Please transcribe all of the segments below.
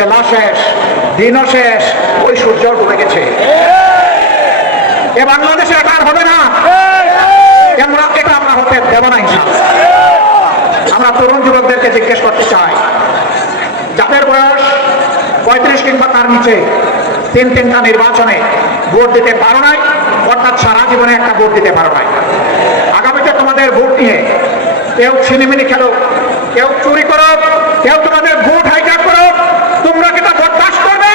বেলা শেষ, দিনও শেষ, ওই সূর্য ডুবে গেছে। এ বাংলাদেশে এটা আর হবে না, এটা আমরা হতে দেব না ইনশাআল্লাহ। আমরা তরুণ যুবকদেরকে জিজ্ঞেস করতে চাই, যাদের বয়স 35 কিংবা তার নিচে, তিনটা নির্বাচনে ভোট দিতে পারো নাই, অর্থাৎ সারা জীবনে একটা ভোট দিতে পারো নাই, আগামীতে তোমাদের ভোট নিয়ে কেউ ছিনিমিনি খেলো, কেউ চুরি করো, কেউ তোমাদের ভোট হাইজ্যাক করো, তোমরা কি তা ভোট পাস করবে?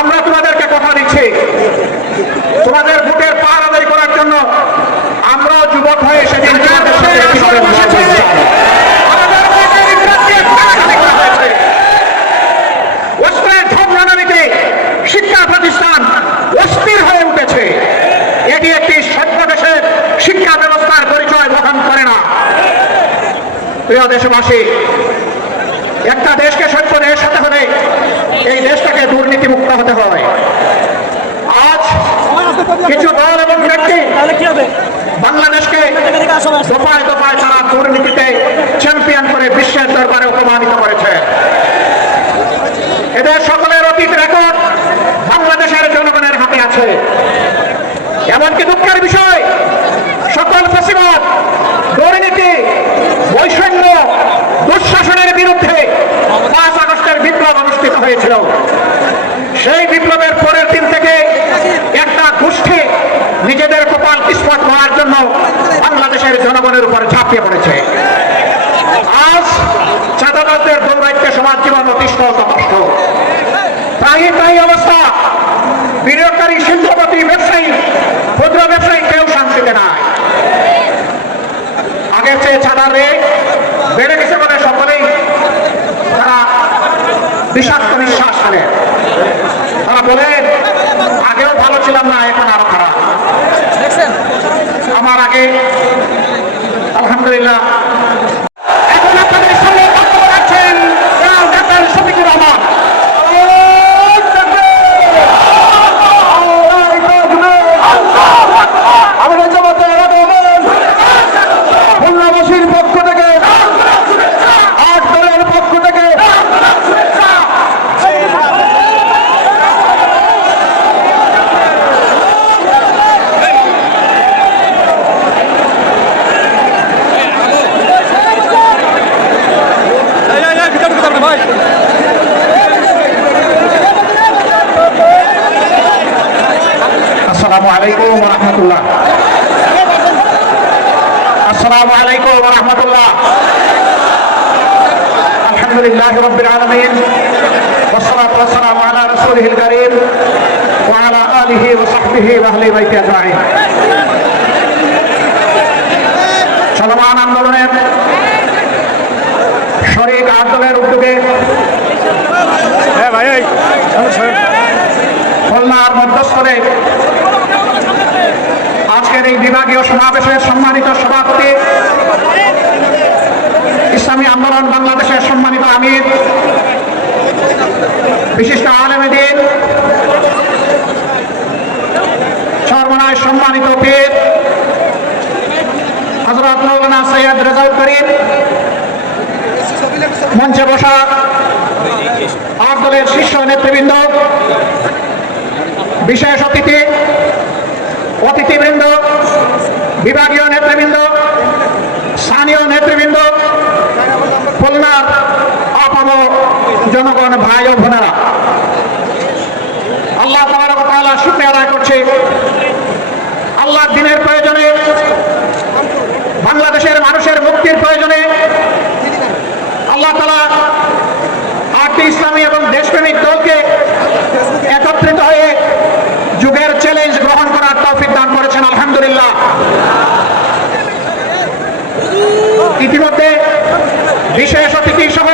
আমরা তোমাদেরকে কথা দিচ্ছি, তোমাদের ভোটের পার আদায় করার জন্য আমরাও যুবক হয়ে সেদিন তোমাদের সাথে একইভাবে বসেছি। শিক্ষা প্রতিষ্ঠান অস্থির হয়ে উঠেছে, এটি একটি সভ্য দেশের শিক্ষা ব্যবস্থার পরিচয় বহন করে না। প্রিয় দেশবাসী, একটা দেশকে সভ্য দেশ হতে হলে এই দেশটাকে দুর্নীতিমুক্ত হতে হয়। আজ কিছু দল এবং ব্যক্তি বাংলাদেশকে দফায় দফায় তারা দুর্নীতিতে চ্যাম্পিয়ন করে বিশ্বের দরবারে অপমানিত করেছে। এদের সকলের অতীত রেকর্ড বাংলাদেশের জনগণের হাতে আছে। এমনকি দুঃখের বিষয়, সকল ফ্যাসিবাদ, দুর্নীতি, বৈষম্য, দুঃশাসনের বিরুদ্ধে 5 আগস্টের বিপ্লব অনুষ্ঠিত হয়েছিল। সেই বিপ্লবের পরের দিন থেকে একটা গোষ্ঠী নিজেদের কপাল কিসমত করার জন্য বাংলাদেশের জনগণের উপর ঝাঁপিয়ে পড়েছে। আজ চাঁদাবাজদের দৌরাইতে সমাজ জীবন অতিষ্ঠ কষ্ট, প্রায় অবস্থা। বিনিয়োগকারী, শিল্পপতি, ব্যবসায়ী, ক্ষুদ্র ব্যবসায়ী কেউ শান্তিতে নাই। আগের চেয়ে চাঁদার রেট বেড়ে গেছে বলে সকলেই তারা বিষাক্ত নিঃশ্বাস ফেলে। তারা বলেন, আগেও ভালো ছিলাম না, এখন আরো খারাপ। আমার আগে আলহামদুলিল্লাহ এখন আপনাদের সামনে বক্তব্য রাখছেন ডাক্তার শফিকুর রহমান। খুলনাবাসীর পক্ষ থেকে, 8 দলের পক্ষ থেকে আসসালামু আলাইকুম ওয়া রাহমাতুল্লাহ। আসসালামু আলাইকুম ওয়া রাহমাতুল্লাহ। আলহামদুলিল্লাহি রাব্বিল আলামিন ওয়াস সালাতু ওয়াস সালামু আলা রাসূলিল কারীম ওয়া আলা আলিহি ওয়া সাহবিহি ওয়া আহলি বাইতি আজমাইন। চলমান আন্দোলনের শরীক 8 দলের উদ্যোগে খুলনার মধ্যস্থলে আজকের এই বিভাগীয় সমাবেশের সম্মানিত সভাপতি, ইসলামী আন্দোলন বাংলাদেশের সম্মানিত আমির, বিশিষ্ট আলেম দ্বীন, সর্বনায় সম্মানিত পীর হযরত মাওলানা সৈয়দ রেজাউল করিম, মঞ্চে বসা 8 দলের শীর্ষ নেতৃবৃন্দ, বিশেষ অতিথিবৃন্দ, বিভাগীয় নেতৃবৃন্দ, স্থানীয় নেতৃবৃন্দ, খুলনার আপামর জনগণ, ভাই ও বোনেরা, আল্লাহ তাবারক ওয়া তাআলা শুকরিয়া আদায় করছি। আল্লাহর দ্বীনের প্রয়োজনে, বাংলাদেশের মানুষের মুক্তির প্রয়োজনে আল্লাহ তাআলা 8টি ইসলামী এবং দেশপ্রেমিক দলকে একত্রিত হয়ে যুগের চ্যালেঞ্জ গ্রহণ করার তৌফিক দান করেছেন, আলহামদুলিল্লাহ। ইতিমধ্যে বিশেষ অতিথি সহ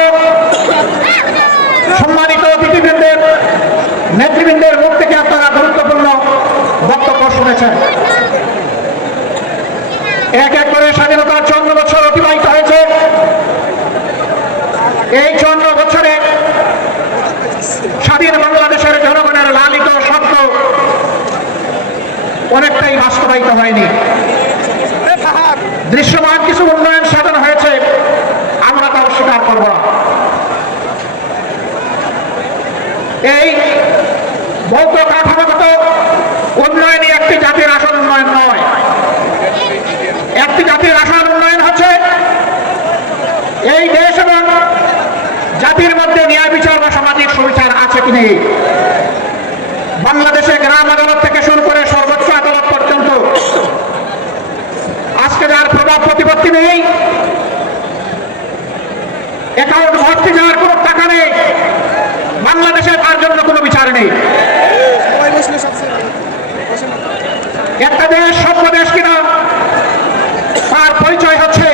সম্মানিত অতিথিবৃন্দের, নেতৃবৃন্দের মুখ থেকে আপনারা গুরুত্বপূর্ণ বক্তব্য শুনেছেন। এক এক করে স্বাধীনতার 54 বছর অতিবাহিত হয়েছে। এই 54 বছরে স্বাধীন বাংলাদেশের জনগণের লালিত স্বপ্ন অনেকটাই বাস্তবায়িত হয়নি। দৃশ্যমান কিছু উন্নয়ন সাধন হয়েছে, আমরা তা অস্বীকার করব না। ভৌত কাঠামোগত উন্নয়নই একটি জাতির আসল উন্নয়ন নয়। একটি জাতির আসল উন্নয়ন হচ্ছে এই দেশ এবং জাতির মধ্যে ন্যায় বিচার বা সামাজিক সুবিচার আছে কি নেই। বাংলাদেশে গ্রাম আদালত থেকে শুরু করে সর্বোচ্চ আদালত পর্যন্ত আজকে যার প্রভাব প্রতিপত্তি নেই, অ্যাকাউন্ট ভর্তি যাওয়ার কোনো টাকা নেই, বাংলাদেশে তার জন্য কোনো বিচার নেই। একটা দেশ সভ্য দেশ কিনা তার পরিচয় হচ্ছে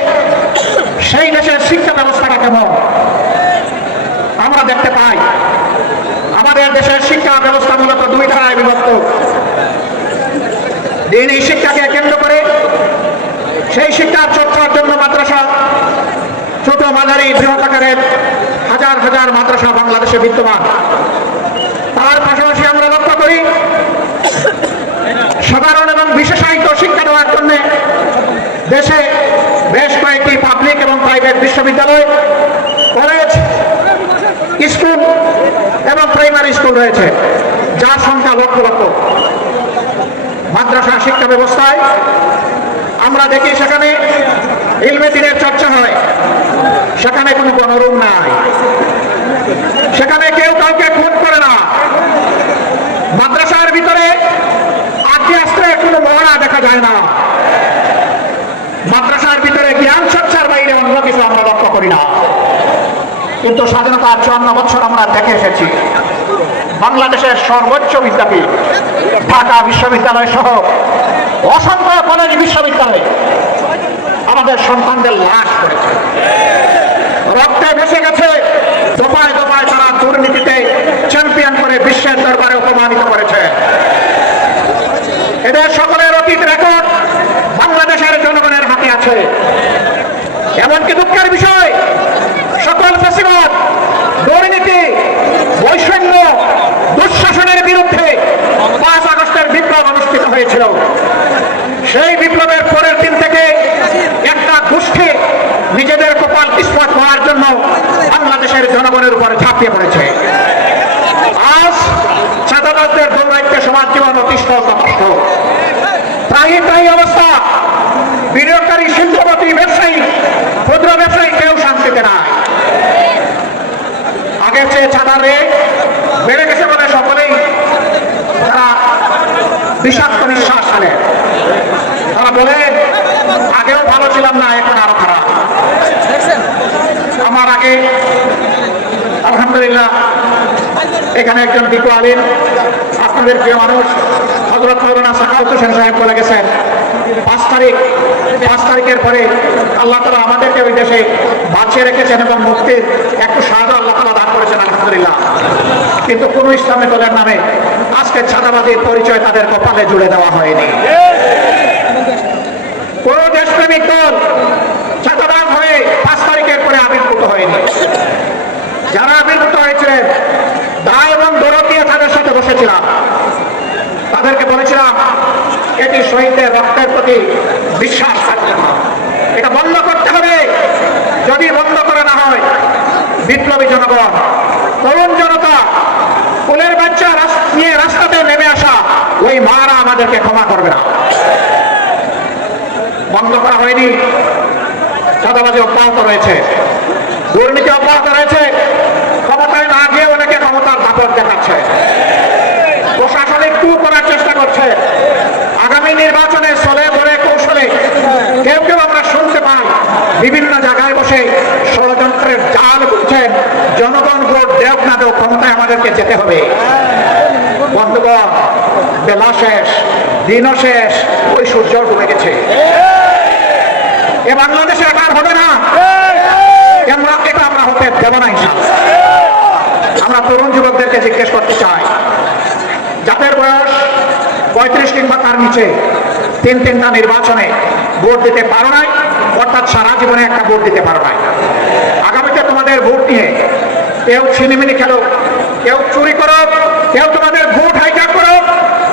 সেই দেশের শিক্ষা ব্যবস্থাটা কেমন। আমরা দেখতে পাই আমাদের দেশের শিক্ষা ব্যবস্থা মূলত দুই ধারায় বিভক্ত। দিনই শিক্ষাকে কেন্দ্র করে সেই শিক্ষার চর্চার জন্য মাদ্রাসা, ছোট মাঝারি বৃহৎ আকারের হাজার হাজার মাদ্রাসা বাংলাদেশে বিদ্যমান। তার পাশাপাশি আমরা লক্ষ্য করি সাধারণ এবং বিশেষায়িত শিক্ষা দেওয়ার জন্য দেশে বেশ কয়েকটি পাবলিক এবং প্রাইভেট বিশ্ববিদ্যালয়, কলেজ, স্কুল এবং প্রাইমারি স্কুল রয়েছে, যার সংখ্যা লক্ষ লক্ষ। মাদ্রাসা শিক্ষা ব্যবস্থায় আমরা দেখি সেখানে ইলমে দ্বীনের চর্চা হয়, সেখানে কোনো গণরুম নাই, সেখানে কেউ কাউকে খুন করে না। মাদ্রাসার ভিতরে আগ্নেয়াস্ত্রের কোনো মহড়া দেখা যায় না। মাদ্রাসার ভিতরে জ্ঞান চর্চার বাইরে অন্য কিছু আমরা লক্ষ্য করি না। কিন্তু স্বাধীনতার 54 বছর আমরা দেখে এসেছি বাংলাদেশের সর্বোচ্চ বিদ্যাপীঠ ঢাকা বিশ্ববিদ্যালয় সহ অসংখ্য কলেজ বিশ্ববিদ্যালয় আমাদের সন্তানদের লাশ করেছে, রক্তে ভেসে গেছে। দফায় দফায় তারা দুর্নীতিতে চ্যাম্পিয়ন করে বিশ্বের দরবারে অপমানিত করেছে। এদের সকলের অতীত রেকর্ড বাংলাদেশের জনগণের হাতে আছে। এমনকি দুঃখের বিষয়, সকল ফ্যাসিবাদ, দুর্নীতি, বৈষম্য, দুঃশাসনের বিরুদ্ধে 5 আগস্টের বিপ্লব অনুষ্ঠিত হয়েছিল। সেই বিপ্লবের পরের দিন থেকে একটা গোষ্ঠী নিজেদের কপাল কিসমত হওয়ার জন্য বাংলাদেশের জনগণের উপরে ঝাঁপিয়ে পড়েছে। আজ চাঁদাবাজদের দৌরাইতে সমাজ জীবন অতিষ্ঠ কষ্ট। ত্রাহি ত্রাহি অবস্থা, বিনিয়োগকারী, শিল্পপতি, ব্যবসায়ী, ক্ষুদ্র ব্যবসায়ী কেউ শান্তিতে নাই। আগের চেয়ে চাঁদার রেট বেড়ে গেছে বলে সকলেই তারা বিষাক্ত নিঃশ্বাস ফেলে। তারা বলে আগেও ভালো ছিলাম না, এখন আরো খারাপ। আমার আগে আলহামদুলিল্লাহ এখানে একজন দীপু আলীম, আপনাদের প্রিয় মানুষ হযরত মাওলানা সাখাওয়াত হোসেন সাহেব বলে গেছেন 5 তারিখের পরে আল্লাহ তাআলা আমাদেরকে ওই দেশে বাঁচিয়ে রেখেছেন এবং মুক্তির একটু সাহায্য আল্লাহ তাআলা দান করেছেন আলহামদুলিল্লাহ। কিন্তু কোন ইসলামী দলের নামে আজকে চাঁদাবাজির পরিচয় তাদের কপালে জুড়ে দেওয়া হয়নি। কোন দেশপ্রেমিক দল চাঁদাবাজ হয়ে 5 তারিখের পরে আবির্ভূত হয়নি। যারা আবির্ভূত হয়েছিলেন দায় এবং দরদ দিয়ে তাদের সাথে বসেছিলাম, তাদেরকে বলেছিলাম এটি শহীদদের রক্তের প্রতি বিশ্বাস থাকবে না, এটা বন্ধ করতে হবে। যদি বন্ধ করা না হয় বিপ্লবী জনগণ, তরুণ জনতা, কোলের বাচ্চা নিয়ে রাস্তাতে নেমে আসা ওই মারা আমাদেরকে ক্ষমা করবে না। বন্ধ করা হয়নি। চাঁদাবাজি অব্যাহত রয়েছে, দুর্নীতি অব্যাহত রয়েছে। ক্ষমতায় না গিয়ে অনেকে ক্ষমতার দাপট দেখাচ্ছে, প্রশাসনিক কু করার চেষ্টা করছে। আগামী নির্বাচনে চলে ধরে কৌশলে কেউ কেউ আমরা শুনতে পাই বিভিন্ন জায়গায় বসে ষড়যন্ত্রের জাল বুঝছেন, জনগণ ভোট দেওক না দেওক ক্ষমতায় আমাদেরকে যেতে হবে। বন্ধুগণ, বেলা শেষ, দিনও শেষ, ওই সূর্য ডুবে গেছে। এ বাংলাদেশে আর হবে না, এটা আমরা হতে দেব না ইনশাআল্লাহ। আমরা তরুণ যুবকদেরকে জিজ্ঞেস করতে চাই, যাদের বয়স 35 কিংবা তার নিচে 3টা নির্বাচনে ভোট দিতে পারো নাই, অর্থাৎ সারা জীবনে একটা ভোট দিতে পারো নাই, আগামীতে তোমাদের ভোট নিয়ে কেউ ছিনিমিনি খেলো, কেউ চুরি করো, কেউ তোমাদের ভোট হাইজ্যাক করো,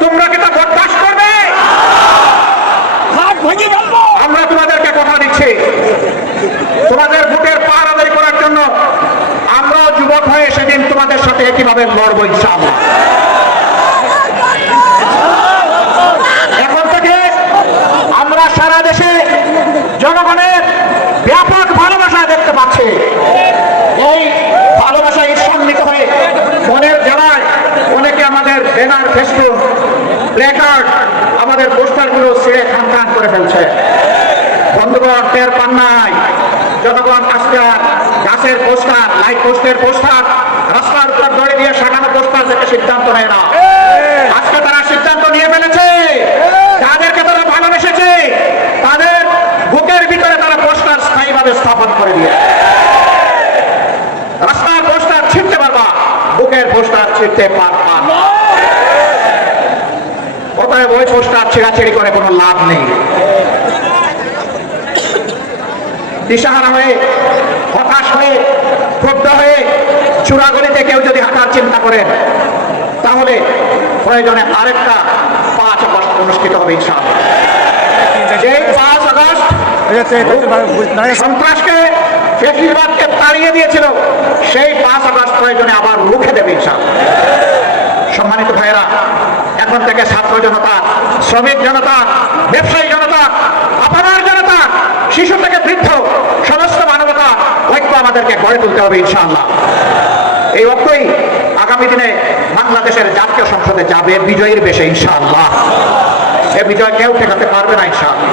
তোমরা কি তা বরদাস্ত করবে? আমরা তোমাদেরকে কথা দিচ্ছি, তোমাদের ভোটের পাহাড় আদায় করার জন্য আমরাও যুবক হয়ে সেদিন তোমাদের সাথে একইভাবে লড়বো ইনশাআল্লাহ। সারা দেশে জনগণের ব্যাপক ভালোবাসা দেখতে পাচ্ছে। এই ভালোবাসা ঈর্ষান্বিত হয়ে মনের জ্বালায় অনেকে আমাদের ব্যানার, ফেসবুক, প্ল্যাকার্ড, আমাদের পোস্টারগুলো ছিঁড়ে খান খান করে ফেলছে। বন্ধুগণ, টের পান নাই জনগণ আজকে আর গাছের পোস্টার, লাইট পোস্টের পোস্টার, রাস্তার উপর দড়ি দিয়ে সাজানো পোস্টার থেকে সিদ্ধান্ত নেয় না। আজকে তারা সিদ্ধান্ত নিয়ে ফেলেছে, যাদেরকে তারা ভালোবেসেছে তাদের বুকের ভিতরে তারা পোস্টার স্থায়ীভাবে স্থাপন করে দিয়ে রাস্তার পোস্টার ছিঁড়তে পারবা, বুকের পোস্টার ছিঁড়তে পারবা না। অতএব ওই পোস্টার ছেঁড়াছেড়ি করে কোনো লাভ নেই। দিশাহারা হয়ে, হতাশ হয়ে, ক্ষুব্ধ হয়ে চূড়াগলিতে কেউ যদি হাঁটার চিন্তা করেন তাহলে প্রয়োজনে আরেকটা 5 আগস্ট অনুষ্ঠিত হবে ইনশাআল্লাহ। যে 5 আগস্ট সন্ত্রাসকে, ফ্যাসিবাদকে তাড়িয়ে দিয়েছিল, সেই 5 আগস্ট প্রয়োজনে আবার রুখে দেবে ইনশাআল্লাহ। সম্মানিত ভাইয়েরা, এখন থেকে ছাত্র জনতা, শ্রমিক জনতা, ব্যবসায়ী জনতা, আপনার জনতা, শিশু থেকে বৃদ্ধ সমস্ত মানবতা ঐক্য আমাদেরকে গড়ে তুলতে হবে ইনশাআল্লাহ। এই ঐক্যই আগামী দিনে বাংলাদেশের জাতীয় সংসদে যাবে বিজয়ের বেশে ইনশাআল্লাহ। এ বিজয় কেউ ঠেকাতে পারবে না ইনশাআল্লাহ।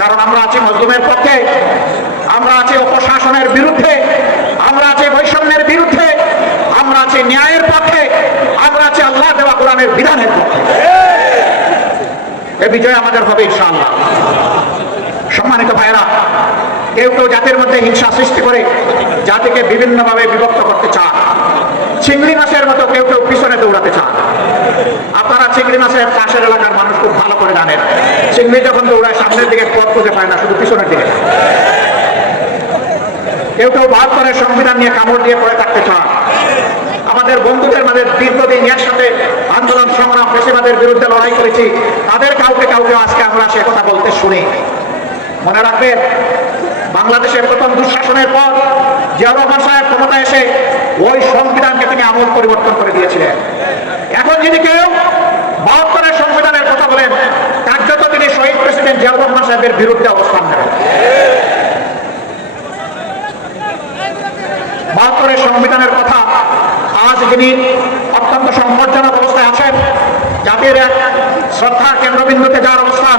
কারণ আমরা আছি মজলুমের পক্ষে, আমরা আছি অপশাসনের বিরুদ্ধে, আমরা আছি বৈষম্যের বিরুদ্ধে, আমরা আছি ন্যায়ের পক্ষে, আমরা আছি আল্লাহ দেওয়া কোরআনের বিধানের পক্ষে। এ বিজয় আমাদের হবে ইনশাআল্লাহ। সম্মানিত ভাইরা, কেউ কেউ জাতির মধ্যে হিংসা সৃষ্টি করে জাতিকে বিভিন্নভাবে বিভক্ত করতে চান। চিংড়ি মাছের মতো কেউ কেউ পিছনে দৌড়াতে চান। আপনারা চিংড়ি মাছের পাশের এলাকার মানুষ খুব ভালো করে জানেন, চিংড়ি যখন দৌড়ায় সামনের দিকে পথ খুঁজে পায় না, শুধু পিছনের দিকে। কেউ কেউ ভারতের সংবিধান নিয়ে কামড় দিয়ে পড়ে থাকতে চান। আমাদের বন্ধুদের মাঝে দীর্ঘদিন একসাথে আন্দোলন সংগ্রাম, ফ্যাসিবাদের বিরুদ্ধে লড়াই করেছি, তাদের কাউকে কাউকে আজকে আমরা সে কথা বলতে শুনি। মনে রাখবেন, বাংলাদেশের প্রথম দুঃশাসনের পর জিয়াউর রহমান সাহেব ক্ষমতায় এসে ওই সংবিধানকে তিনি আমূল পরিবর্তন করে দিয়েছিলেন। এখন যদি কেউ 72-এর সংবিধানের কথা বলেন, কার্যত তিনি শহীদ প্রেসিডেন্ট জিয়াউর রহমান সাহেবের বিরুদ্ধে অবস্থান নেবেন। 72-এর সংবিধানের কথা আজ যিনি অত্যন্ত সংকটজনক অবস্থায় আছেন, জাতির এক শ্রদ্ধার কেন্দ্রবিন্দুতে যাওয়ার অবস্থা,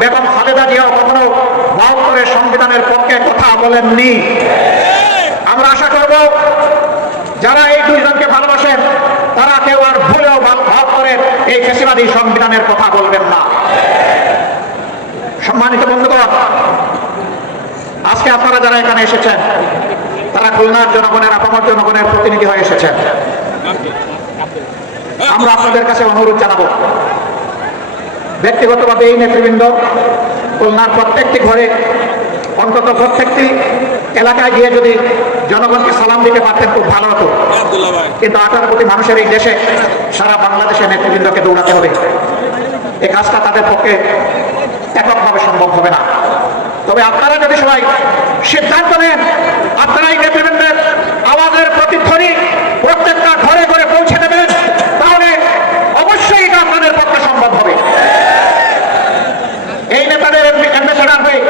বেগম খালেদা জিয়াও কখনো 72-এর সংবিধানের পক্ষে কথা বলেননি। আমরা আশা করব যারা এই দুইজনকে ভালোবাসেন তারা কেউ আর ভুলেও 72-এর এই ফ্যাসিবাদী সংবিধানের কথা বলবেন না। সম্মানিত বন্ধুগণ, আজকে আপনারা যারা এখানে এসেছেন তারা খুলনার জনগণের, আপামর জনগণের প্রতিনিধি হয়ে এসেছেন। আমরা আপনাদের কাছে অনুরোধ জানাবো, ব্যক্তিগতভাবে এই নেতৃবৃন্দ খুলনার প্রত্যেকটি ঘরে, অন্তত প্রত্যেকটি এলাকায় গিয়ে যদি জনগণকে সালাম দিতে পারতেন খুব ভালো হতো। কিন্তু 18 কোটি মানুষের এই দেশে সারা বাংলাদেশের নেতৃবৃন্দকে দৌড়াতে হবে, এই কাজটা তাদের পক্ষে এককভাবে সম্ভব হবে না। তবে আপনারা যদি সবাই সিদ্ধান্ত নেন, আপনারা এই নেতৃবৃন্দের আওয়াজের প্রতিধ্বনি প্রত্যেকটা ঘরে ঘরে পৌঁছে দেবেন, তাহলে অবশ্যই এটা আপনাদের পক্ষে সম্ভব হবে। এই নেতাদের অ্যাম্বাসেডর হয়ে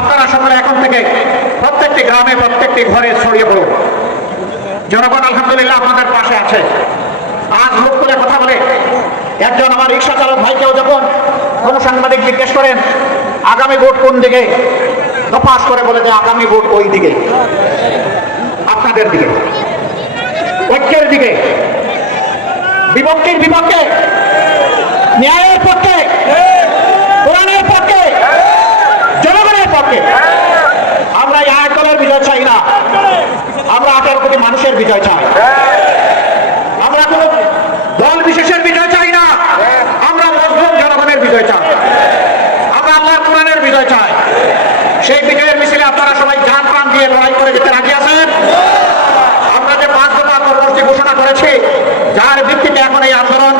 আপনারা সকলে এখন থেকে প্রত্যেকটি গ্রামে, প্রত্যেকটি ঘরে ছড়িয়ে পড়ুন। জনগণ আলহামদুলিল্লাহ আপনাদের পাশে আছে। আজ মুখ করে কথা বলে একজন আমার রিক্সা চালক ভাইকেও যখন কোনো সাংবাদিক জিজ্ঞেস করেন আগামী ভোট কোন দিকে, তফাস করে বলে যে আগামী ভোট ওই দিকে, আপনাদের দিকে, ঐক্যের দিকে, বিভক্তির বিপক্ষে, ন্যায়ের পক্ষে, কোরআনের পক্ষে, জনগণের পক্ষে। আমরা এই 8 দলের বিজয় চাই না, আমরা 18 কোটি মানুষের বিজয় চাই। আমরা কোন দল বিশেষের বিজয় চাই না, আমরা মজলুম জনগণের বিজয় চাই, আমরা আল্লাহর কোরআনের বিজয় চাই। সেই বিজয়ের মিছিলে আপনারা সবাই জান প্রাণ দিয়ে লড়াই করে যেতে রাজি আছেন? আমরা যে 5 দফা কর্মসূচি ঘোষণা করেছি, যার ভিত্তিতে এখন এই আন্দোলন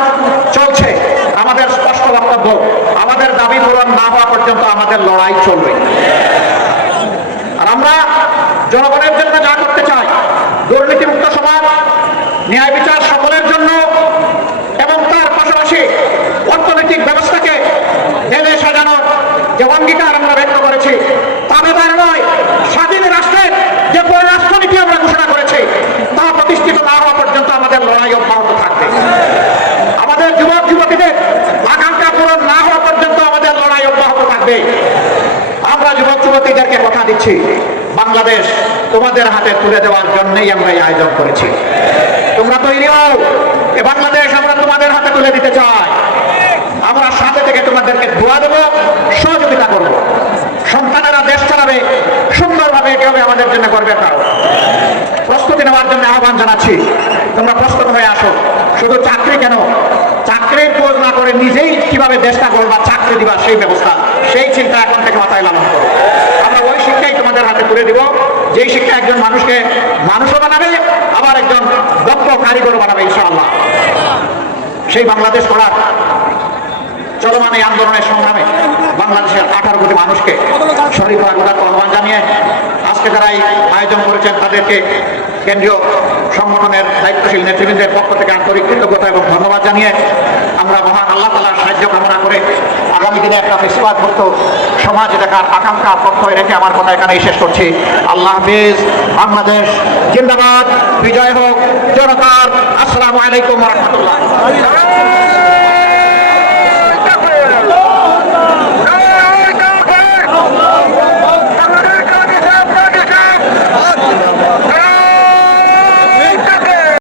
চলছে, আমাদের স্পষ্ট বক্তব্য, আমাদের দাবি পূরণ না হওয়া পর্যন্ত আমাদের লড়াই চলবে। আর আমরা জনগণের জন্য যা করতে চাই, দুর্নীতিমুক্ত সমাজ, ন্যায় বিচার সকলের জন্য, এবং তার পাশাপাশি অর্থনৈতিক ব্যবস্থাকে ঢেলে সাজানো যে অঙ্গীকার আমরা ব্যক্ত করেছি তাবেদার নয়, স্বাধীন রাষ্ট্রের যে পররাষ্ট্রনীতি আমরা ঘোষণা করেছি তা প্রতিষ্ঠিত না হওয়া পর্যন্ত আমাদের লড়াই অব্যাহত থাকবে। আমাদের যুবক যুবতীদের আকাঙ্ক্ষা পূরণ না হওয়া পর্যন্ত আমাদের লড়াই অব্যাহত থাকবে। আমরা যুবক যুবতীদেরকে কথা দিচ্ছি, বাংলাদেশ তোমাদের হাতে তুলে দেওয়ার জন্যই আমরা এই আয়োজন করেছি। তোমরা তৈরি হও, এ বাংলাদেশ আমরা তোমাদের হাতে তুলে দিতে চাই। আমরা সাথে থেকে তোমাদেরকে দোয়া দেব, সহযোগিতা করব। সন্তানেরা দেশ চালাবে সুন্দরভাবে, এটি হবে আমাদের জন্য গর্বের কারণ। প্রস্তুতি নেওয়ার জন্য আহ্বান জানাচ্ছি, তোমরা প্রস্তুত হয়ে আসো। শুধু চাকরি কেন, চাকরির খোঁজ না করে নিজেই কিভাবে দেশটা গড়বা, চাকরি দিবা সেই ব্যবস্থা, সেই চিন্তা এখন থেকে মাথায় লালন করো। আমরা ওই শিক্ষাই তোমাদের হাতে তুলে দিব, যেই শিক্ষা একজন মানুষকে মানুষও বানাবে, আবার একজন দক্ষ কারিগর বানাবে ইনশাআল্লাহ। সেই বাংলাদেশ গড়ার চলমান এই আন্দোলনের সংগ্রামে বাংলাদেশের 18 কোটি মানুষকে শরীর করার আহ্বান জানিয়ে আজকে যারা এই আয়োজন করেছেন তাদেরকে কেন্দ্রীয় সংগঠনের দায়িত্বশীল নেতৃবৃন্দের পক্ষ থেকে আন্তরিক কৃতজ্ঞতা এবং ধন্যবাদ জানিয়ে আমরা মহান আল্লাহ তাআলার সাহায্য কামনা করে আগামী দিনে একটা ফেসিবাদ মুক্ত সমাজ দেখার আকাঙ্ক্ষা প্রত্যয় রেখে আমার কথা এখানেই শেষ করছি। আল্লাহ হাফেজ। বাংলাদেশ জিন্দাবাদ, বিজয় হোক জনতার। আসসালামু আলাইকুম ওয়া রাহমাতুল্লাহ।